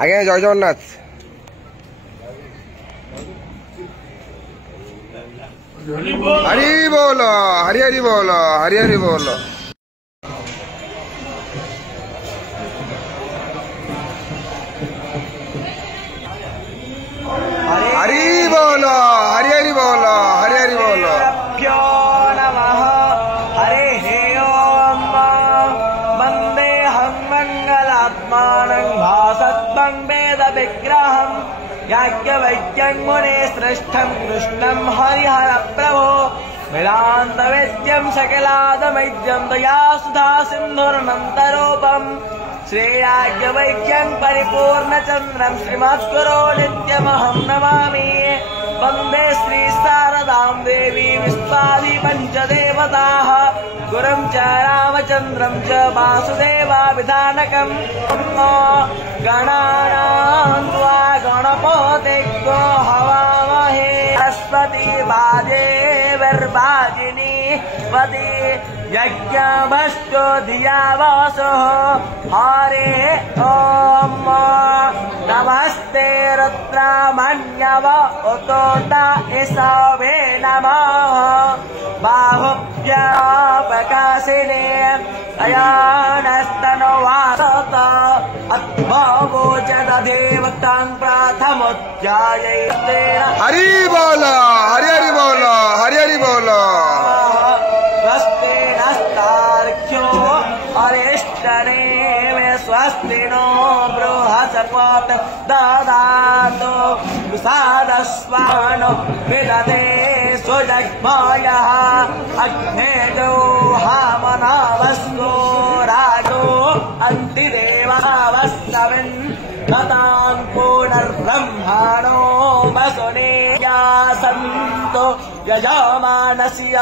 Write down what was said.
ଆଜ୍ଞା ଜୟ ଜଗନ୍ନାଥ। ହରି ବୋଲ ହରି ହରି ବୋଲ ହରି ହରି ବୋଲ। हरि बोल हरि हरि बोल हरि हरि बोल। नमः हरे ओम वंदेहं मंगलात्मानं भासत्वं वेद विग्रहं याज्ञवल्क्यं मुने श्रेष्ठं कृष्णं हरिहर प्रभो वेदान्तवेद्यं सकलादमैद्यं दया सुधा सिन्धुरनन्तरूपम् श्रेयाज्ञवल्क्यं परिपूर्णचन्द्रं श्रीमद्गुरो नित्यमहं नमामि। वन्दे श्री शारदां देवी विश्वादि पञ्चदेवताः गुरुं च रामचन्द्रं च वासुदेवाभिधानकम् गणानां त्वा गणपतिग्नो हवामहे सरस्वती वाजेर्वाजिनी वदे यज्ञभस्तो धिया वासः हरे ओम नमस्ते रुद्रामण्यव उतोत ईशवे नमः बाहुभ्यापकाशिने अयानस्तनवासत अद्भवोचदेवतां प्रथमोऽध्यायैस्तेन हरि बोल हरि हरि बोल हरि हरि बोल। स्वस्ति नस्तार्क्ष्यो अरिष्टनेम स्वस्ति नो बृहस्पत ददातु सादस्वानो विदते सुजग्मयः अग्ने दोहामनावस्तो राजो अन्तिदेवावस्तविन् नतां पुनर्ब्रह्मणो वसुने यासन्तो यजमानस्य